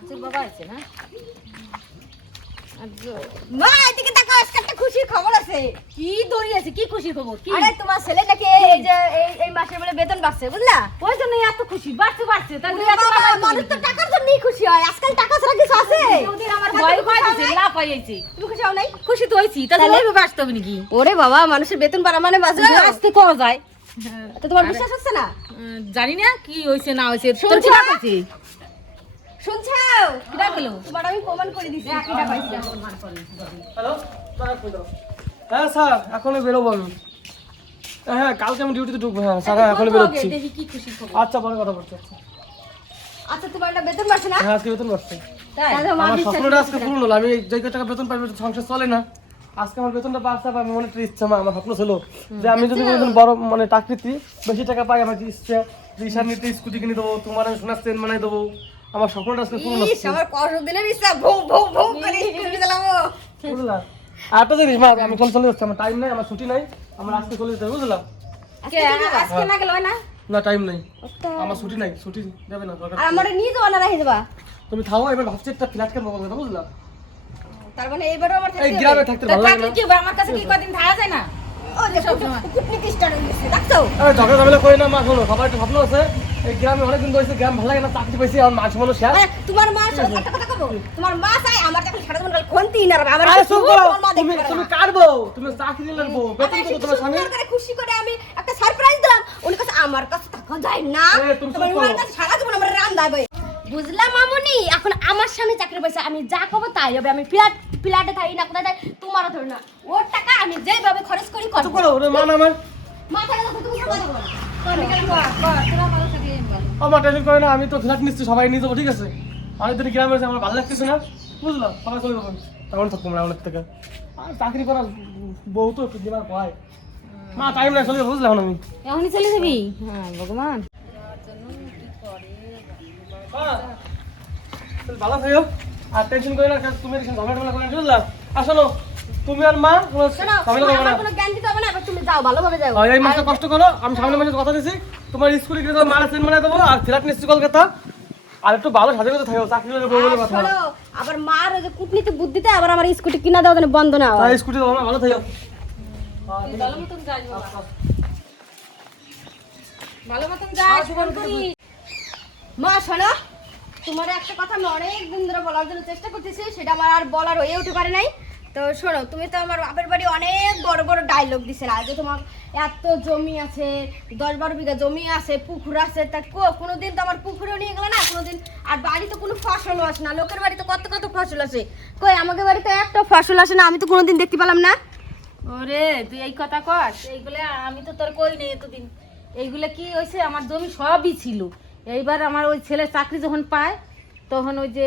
বাচ্চার বাবা আছে না? মা এদিকে তাকাও আজকে একটা খুশির খবর আছে। কি দড়ি আছে? কি খুশির খবর? কি? আরে তোমার ছেলে নাকি এই যে এই এই মাসের বলে বেতন পাচ্ছে বুঝলা? ওই জন্য এত খুশি বাড়ছে বাড়ছে। তাহলে ওরে এত বাবা, টাকা মানুষ তো টাকার জন্যই খুশি হয়। আজকাল টাকা ছাড়া কিছু আছে? ওদের আমার ভয় ভয় দিছে নাই? লাভ তুমি খুশি হও নাই? খুশি তো হইছি তাহলে তাহলে? ওইভাবে আসতে হবে নাকি? ওরে বাবা মানুষের বেতন বাড়া মানে বাঁচবে আসতে কওয়া যায়। তো তোমার বিশ্বাস হচ্ছে না? জানি না কি হইছে না হইছে না কিটা গেলো তোমার আমি প্রমাণ করে দিছি। কিটা পাইছি। হ্যালো? হ্যাঁ স্যার এখনই বেরোবো আমি। হ্যাঁ কালকে আমি ডিউটিতে ঢুকবো। হ্যাঁ স্যার হ্যাঁ এখনই বেরোচ্ছি। দেখি কি খুশির আচ্ছা পরে কথা বলছি আচ্ছা। আচ্ছা তোমার একটা বেতন বাড়ছে না? হ্যাঁ আজকে বেতন মা আমার স্বপ্নটা আজকে পূর্ণ হলো। আমি যে টাকা বেতন সংসার চলে না। আজকে আমার বেতনটা বাড়ছে আমি মনে একটা ইচ্ছা আমার স্বপ্ন ছিল যে আমি যদি কোনোদিন বড় মানে চাকরিতে বেশি টাকা পাই আমার ইচ্ছা? নিতে স্কুটি কিনে দেবো তোমার আমি সোনার চেন বানাই দেবো। আমার স্বপ্নটা আজকে পূর্ণ ইস, হচ্ছে আমার কষ্ট দিনের ইচ্ছা ভৌ ভৌ ভৌ করে স্কুলে গেলাম বুঝলা? আর একটা জিনিস মা আমি চলে চলে যাচ্ছি আমার টাইম নাই আমার ছুটি নাই আমার আজকে চলে যেতে বুঝলা? আজকে আজকে না গেল না? না টাইম নাই। আমার ছুটি নাই ছুটি যাবে না দরকার আর আমার নিয়ে যাবা না রাখি যাবা? তুমি থাও এবার ভাবছি একটা ফ্ল্যাট কেন বলব বুঝলা? তার মানে এবারও আমার থাকতে এই গ্রামে থাকতে ভালো লাগে না। কি হবে আমার কাছে কি কদিন থাকা যায় না? ও যে কুটনিক স্টার্ট হয়ে গেছে দেখছ? আরে ঝগড়া ঝামেলা করি না মা শোনো সবার একটা স্বপ্ন আছে। এই গ্রামে অনেকদিন ধরে গ্রাম ভালো লাগে না চাকরি পাইছি আমার মাছ মানুষ তোমার মা সব কথা কব? তোমার মা চাই আমার টাকা সারা জীবন। আমার আরে করো তুমি দেখতে পারে তুমি না। কাটবো তুমি চাকরি লাগবো বেতন আমার কত একটু তোমার স্বামী সুন্দর করে খুশি করে আমি একটা সারপ্রাইজ দিলাম। উনি কাছে আমার কাছে টাকা যায় না। তোমার করো। মার কাছে সারা জীবন আমার বুঝলাম মামুনি? এখন আমার স্বামী চাকরি পাইছে আমি যা কব তাই হবে। আমি ফ্ল্যাট ফ্ল্যাটে থাকি না কোথায় যাই তোমারও ধরে না। ওর টাকা আমি যেভাবে খরচ করি করো? ওরে মা না আমার মাথায় কথা তুমি কথা বলো তোরা ভালো। আমার টেনশন করে না আমি তো ফ্ল্যাট নিচ্ছি সবাই নিয়ে যাব ঠিক আছে? অনেকদিন গ্রামে আছে আমার ভালো লাগতেছে না। বুঝলো? সবাই চলে যাব তেমন থাকব না অনেক থেকে। আর চাকরি করার বউ তো একটু দিমাগ হয়। মা টাইম নাই চলে যাব বুঝলাম আমি? এখনই চলে যাবি? হ্যাঁ ভগবান। ভালো থাকো। আর টেনশন করে না তুমি এরকম ঝগড়া টগড়া করে বুঝলা? তুমি আর মা শোনো ঝামেলা করবে না। কোনো জ্ঞান দিতে হবে না তুমি যাও ভালোভাবে যাও। এই মাসে কষ্ট করো আমি সামনে মাসে কথা দিছি। তোমার স্কুলে গিয়ে মারা চেন বানাই দেবো আর ফ্ল্যাট নিচ্ছি কলকাতা। আর একটু ভালো সাথে কথা থাকো চাকরি করে বউ বলে কথা। শোনো, আবার মার ওই যে কূটনীতি বুদ্ধিতে আবার আমার স্কুটি কিনা দাও বন্ধ না হয়। স্কুটি দেবো না ভালো থাকো। ভালো মতন যাই বাবা। ভালো মতন যাই ফোন করি। মা শোনো তোমার একটা কথা আমি অনেক দিন ধরে বলার জন্য চেষ্টা করতেছি সেটা আমার আর বলার হয়ে উঠতে পারে নাই। তো শোনো, তুমি তো আমার বাপের বাড়ি অনেক বড় বড় ডায়লগ দিছে না যে তোমার এত জমি আছে, দশ বারো বিঘা জমি আছে, পুকুর আছে, তা কো, কোনোদিন তো আমার পুকুরেও নিয়ে গেলে না, কোনোদিন আর বাড়ি তো কোনো ফসলও আসে না। লোকের বাড়িতে কত কত ফসল আছে কই আমাকে বাড়িতে একটা ফসল আসে না, আমি তো কোনোদিন দেখতে পেলাম না। ওরে, তুই এই কথা কস? এইগুলো আমি তো তোর কই নেই এতদিন। এইগুলো কি হয়েছে আমার জমি সবই ছিল। এইবার আমার ওই ছেলে চাকরি যখন পায়, তখন ওই যে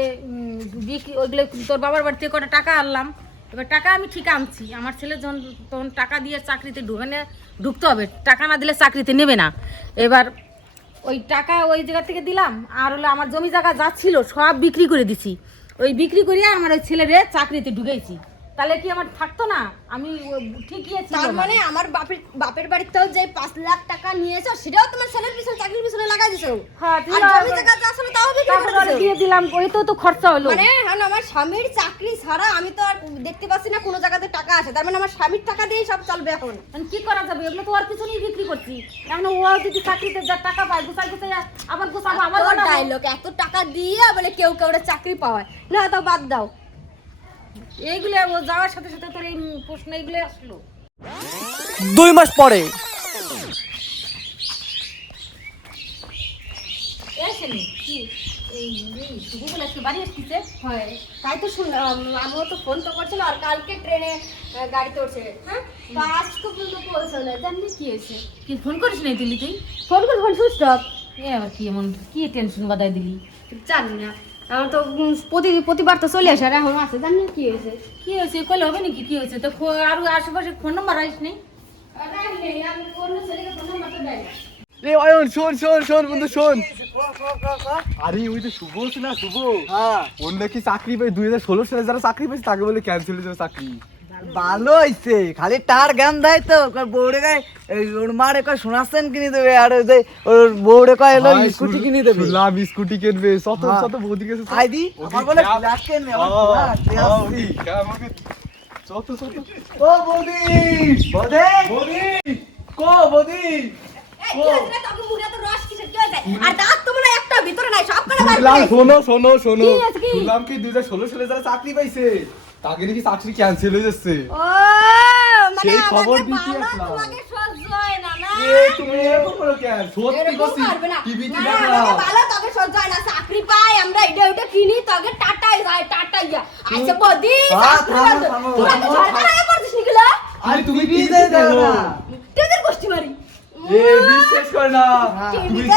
বিক্রি ওইগুলো তোর বাবার বাড়িতে কটা টাকা আনলাম। এবার টাকা আমি ঠিক আনছি। আমার ছেলে যখন তখন টাকা দিয়ে চাকরিতে ঢুকানে ঢুকতে হবে, টাকা না দিলে চাকরিতে নেবে না। এবার ওই টাকা ওই জায়গা থেকে দিলাম, আর হলো আমার জমি জায়গা যা ছিল সব বিক্রি করে দিছি। ওই বিক্রি করিয়া আমার ওই ছেলেরে চাকরিতে ঢুকেছি তাহলে কি আমার থাকতো না? আমি ঠিকই ছিল তার মানে আমার বাপের বাপের বাড়িতেও যে পাঁচ লাখ টাকা নিয়েছো সেটাও তোমার ছেলের পিছনে চাকরির পিছনে লাগাই দিছো। হ্যাঁ। দিয়ে দিলাম ওই তো তো খরচা হলো। মানে এখন আমার স্বামীর চাকরি ছাড়া আমি তো আর দেখতে পাচ্ছি না কোনো জায়গাতে টাকা আছে। তার মানে আমার স্বামীর টাকা দিয়েই সব চলবে এখন। এখন কি করা যাবে? এগুলো তো আর পিছনেই বিক্রি করছি। এখন ও যদি চাকরিতে যা টাকা পায় গুছাই গুছাই আবার গুছাবো আবার আমার ডায়লগ এত টাকা দিয়ে বলে কেউ কেউ চাকরি পাওয়ায়। না তো বাদ দাও। এইগুলো ও যাওয়ার সাথে সাথে তোর এই প্রশ্ন এইগুলো আসলো। দুই মাস পরে। হয়। তাই তো শুনলাম আমিও তো ফোন তো করছিল আর কালকে ট্রেনে গাড়িতে উঠছে। হ্যাঁ? তো আজকে পর্যন্ত পৌঁছালো জানলি কি হয়েছে? কি ফোন করিস নাই দিলি তুই ফোন করে ফোন সুইচ অফ এ আবার কি এমন কি টেনশন বাদাই দিলি? জানি না। আমার তো প্রতি প্রতিবার তো চলে আসে আর এখন আছে জানি কি হয়েছে? কি হয়েছে? কলে হবে নাকি কি হয়েছে? তো খো- আর আশেপাশে ফোন নাম্বার আসিস নেই অয়ন শোন শোন শোন বন্ধু শোন। আরে ওই তো শুভ না শুভ হ্যাঁ। ওর কি চাকরি পাই দুই হাজার ষোলো সালে যারা চাকরি পেয়েছে তাকে বলে ক্যান্সেল হয়ে যাবে চাকরি। ভালো হইছে খালি তার জ্ঞান দেয় তো বউরে এই ওর মারে কয় শোনাচ্ছেন কিনে দেবে আর ওই যে ওর বউরে কয় এলো স্কুটি কিনে দেবে। স্কুটি কিনবে শত হ্যাঁ। শত বৌদি গেছে আইদি আমার বলে। যত শত ও বৌদি! বৌদি! বৌদি! কো বৌদি। শোনো শোনো শোনো। কি দুই হাজার ষোলো সালে যারা চাকরি পাইছে। তাকে নাকি চাকরি ক্যান্সেল হয়ে যাচ্ছে মানে সেই খবর দিতে আসলাম। তোমাকে সহ্য না, না? এ তুমি এরকম করো কেন সত্যি করছি টিভিতে দেখলাম ভালো তোকে সহ্য হয় না। চাকরি পাই, আমরা এটা ওটা কিনি, যায়। আচ্ছা, বৌদি? আরে তুমি টিভিতে দেখো দেখো না। তোদের গোষ্ঠী মারি। এ বিশ্বাস করে না তুমি টিভিতে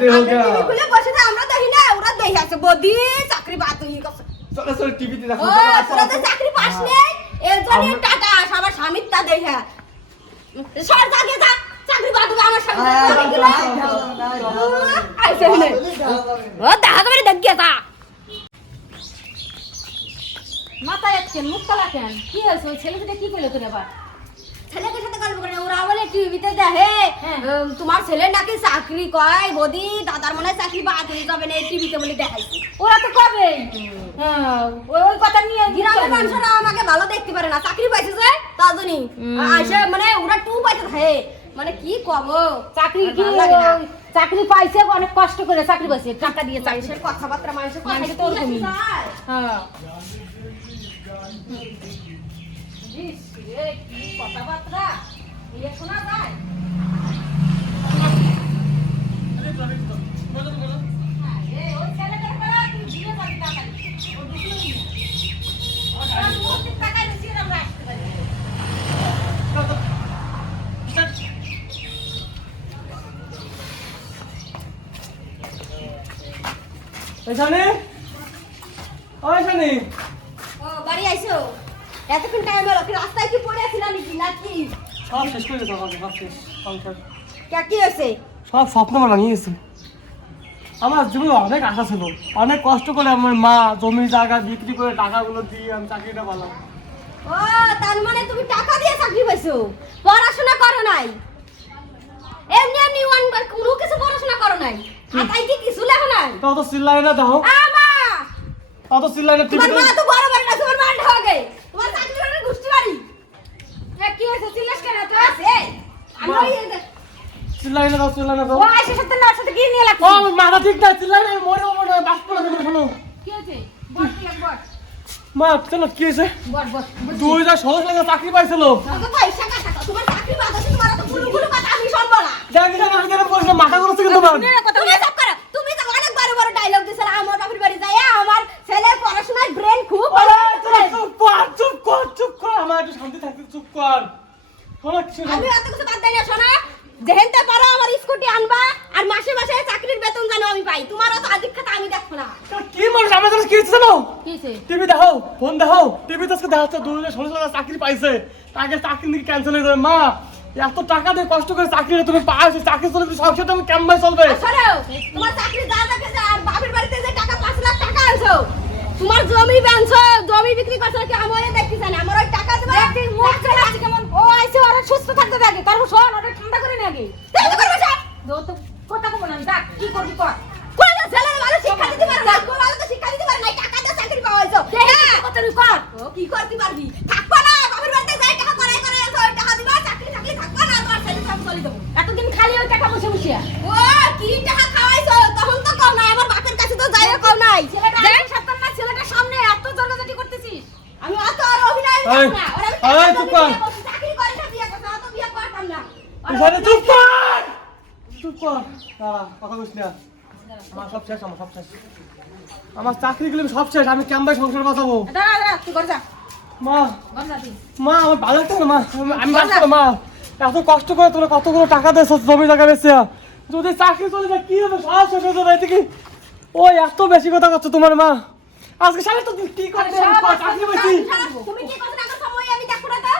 দেখো আমরা কেন টিভি খুলে বসে আমরা দেখি না, ওরা দেখে আছে। বৌদি, চাকরি বাদ হয়ে গেছে। চলো চলো টিভিতে দেখো ও, তোরা তো চাকরি পাস নেই, এর টাটা, সবার স্বামীর তা দেখে। সর জাগে যা, চাকরি বাদ আমার স্বামী। আইসে হইলে। ও, দেখা যাবে রে, দেখ গিয়া যা। মাথায় আজকেন মুখ কালা কেন কি হয়েছে ওই ছেলে কি করল তোর আবার ছেলেকে সাথে করে ওরা বলে টিভিতে দেখে হ্যাঁ। তোমার ছেলে নাকি চাকরি কয় বদি দাদার মনে হয় চাকরি হয়ে যাবে না টিভিতে বলে দেখাইছি। ওরা তো কবে? হ্যাঁ ওই কথা নিয়ে গ্রামের মানুষরা আমাকে ভালো দেখতে পারে না। চাকরি পাইছে যে তার জন্যই আইসে মানে ওরা টু পাইতে থাকে মানে কি কব? চাকরি কি চাকরি পাইছে অনেক কষ্ট করে চাকরি পাইছে টাকা দিয়ে চাকরি কথাবার্তা মানুষের কথা তো ওরকমই। হ্যাঁ। কথাবার্তা। ইয়ে শোনা যায়? হ্যাঁ। ও। এখানে ও বাড়ি আইছো এতক্ষণ টাইম হলো কি রাস্তায় কি পড়ে আছিলা নাকি নাকি? সব শেষ করে দিতে হবে সব শেষ সংসার কে কি হয়েছে সব স্বপ্ন ভাঙিয়ে গেছে। আমার জীবনে অনেক আশা ছিল অনেক কষ্ট করে আমার মা জমি জায়গা বিক্রি করে টাকাগুলো দিয়ে আমি চাকরিটা পেলাম। ও তার মানে তুমি টাকা দিয়ে চাকরি পাইছো? পড়াশোনা করো নাই? এমনি এমনি ওয়ান বার কোনো কিছু পড়াশোনা করো নাই? খাতায় কি কিছু লেখো নাই? তো অত চিল্লাই না দেখো। আমা! অত চিল্লাই না তোমার টিভিতে মা তো বড় বড় না তোমার মা ঢাকে তোমার চাকরি করে গুষ্টি বাড়ি এ, কি হয়েছে চিল্লাস কেন তো আছে আমি ওই চিল্লাই না দাও চিল্লাই না দাও ও আইসে সাথে না সাথে কি নিয়ে লাগছে। ও মাথা ঠিক না চিল্লাই না মরে মরে বাস পড়ে দেবে শোনো কি হয়েছে? বট কি বট মা চলো কি হয়েছে? দুই হাজার ষোলো সালে চাকরি পাইছিল। কত পয়সা কাটা তোমার চাকরি বাদ আছে তোমার তো গুলো গুলো কথা আমি শুনব না জানি না আমি কেন বলছিলাম মাথা করছে কিন্তু তোমার তুমি সব করো তুমি তো অনেক বড় বড় ডায়লগ দিছিলে আমার বাপের বাড়ি যায় আমার ছেলের পড়াশোনায় ব্রেন খুব ভালো তোরা চুপ কর চুপ কর চুপ কর আমার একটু শান্তি থাকতে চুপ কর শোনো কিছু না। আমি অত কিছু বাদ দেই না শোনা যেহেনতে পারো আমার স্কুটি আনবা আর মাসে মাসে চাকরির বেতন জানো আমি পাই তোমার অত আদিক খাতা আমি দেখব না কি মানুষ আমার জন্য কি হচ্ছে জানো টিভি দেখো ফোন দেখো টিভি তো আজকে দেখাচ্ছে দুই হাজার ষোলো সালে চাকরি পাইছে তাকে চাকরি নাকি ক্যান্সেল হয়ে যাবে মা এত টাকা দিয়ে কষ্ট করে চাকরি তুমি পাইছো চাকরি চলে সংসারটা তুমি কেমন চলবে? তোমার চাকরি যা আর বাপের বাড়িতে যে টাকা পাঁচ লাখ টাকা আনছো তোমার জমি বেনছো জমি বিক্রি করছ কি আমি দেখতেছি জানি আমার ওই টাকা দেবা একদিন মুখ চলে আছে কেমন ও আইসে ওরা সুস্থ থাকতে থাকে তারপর শোন ওটা ঠান্ডা করে নিয়ে আগে তাই তো করবে সব দো তো কথা কব না দেখ কি করবি কর কোন ছেলে ভালো শিক্ষা দিতে পারে না কোন ভালো তো শিক্ষা দিতে পারে না টাকা দিয়ে চাকরি পাওয়া হইছো হ্যাঁ কত তুই কর ও কি করতে পারবি থাকব না বাপের বাড়িতে যাই টাকা করাই করে আছো ওই টাকা দিবা চাকরি চাকরি থাকব না তোমার ছেলে সব চলে দেবো এতদিন খালি ওই টাকা বসে বসে ও কি টাকা খাওয়াইছো? তখন তো কম নাই আমার বাপের কাছে তো যাইও কম নাই। ছেলেটা সাতটার না ছেলেটার সামনে এত জলজাটি করতেছিস। আমি অত আর অভিনয় করব না। ওরা এই, চুপ কর। চাকরি করে না বিয়ে করতে অত বিয়ে করতাম না। আর চুপ কর! চুপ কর। দাঁড়া কথা বলিস না। আমার সব শেষ আমার সব শেষ। আমার চাকরি গুলো সব শেষ আমি কেমন সংসার বাঁচাবো। দাঁড়া দাঁড়া তুই ঘর যা। মা। মা আমার ভালো লাগছে না মা? আমি- আমি বাঁচবো মা? এত কষ্ট করে তোরা কতগুলো টাকা দেয় জমি জায়গা বেচে? যদি চাকরি চলে যায় কি হবে? শেষ হয়ে যাবে এদিকে। ওই এত বেশি কথা করছ তোমার মা। আজকে সারা তো কি করে চাকরি পেয়েছি তুমি কি কথা না সময় আমি দেখো না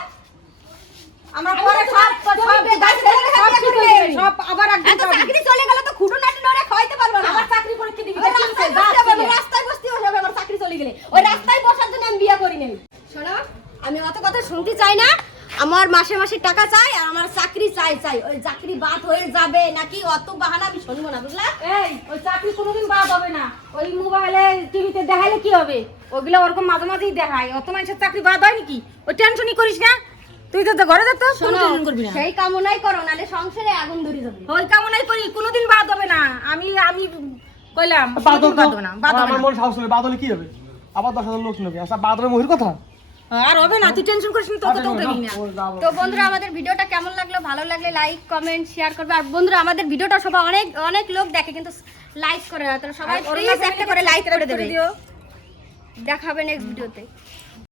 আমরা পরে সব সব জমি বেচা ছেলে রেখে সব বিয়ে ঠিক করে যাবে, দেবে। সব আবার একদিন চাকরি চলে গেলে তো খুঁটো নাটি নড়ে খাওয়াইতে পারব না। আবার চাকরি পরীক্ষা দিবি। রাস্তায় বসতে হবে, চাকরি চলে গেলে। ওই বসার জন্য আমি বিয়ে করি নাই শোনো আমি অত কথা শুনতে আমার মাসে মাসে টাকা চাই আর আমার চাকরি চাই চাই। ওই চাকরি বাদ হয়ে যাবে নাকি অত বাহানা আমি শুনব না বুঝলা? এই ওই চাকরি কোনোদিন বাদ হবে না। ওই মোবাইলে টিভিতে দেখাইলে কি হবে? ওগুলো ওরকম মাঝে মাঝেই দেখায়। অত মানুষের চাকরি বাদ হয় নাকি? ওই টেনশনই করিস না। তুই তো ঘরে যেত করবি না। সেই কামনাই করো নালে সংসারে আগুন ধরে যাবে ওই কামনাই করি কোনোদিন বাদ হবে না। আমি আমি কইলাম বাদ হবে না। বাদ হবে না। আমার মনে সাহস হবে বাদলে কি হবে? আবার দশ হাজার লোক নেবে। আচ্ছা বাদলে মহির কথা? আর হবে না তুই টেনশন করিস না তোকে তো উঠবি না তো বন্ধুরা আমাদের ভিডিওটা কেমন লাগল? ভালো লাগলে লাইক কমেন্ট শেয়ার করবে। আর বন্ধুরা আমাদের ভিডিওটা সবাই অনেক অনেক লোক দেখে কিন্তু লাইক করে না। তো সবাই প্লিজ একটা করে লাইক করে দেবে। দেখা হবে নেক্সট ভিডিওতে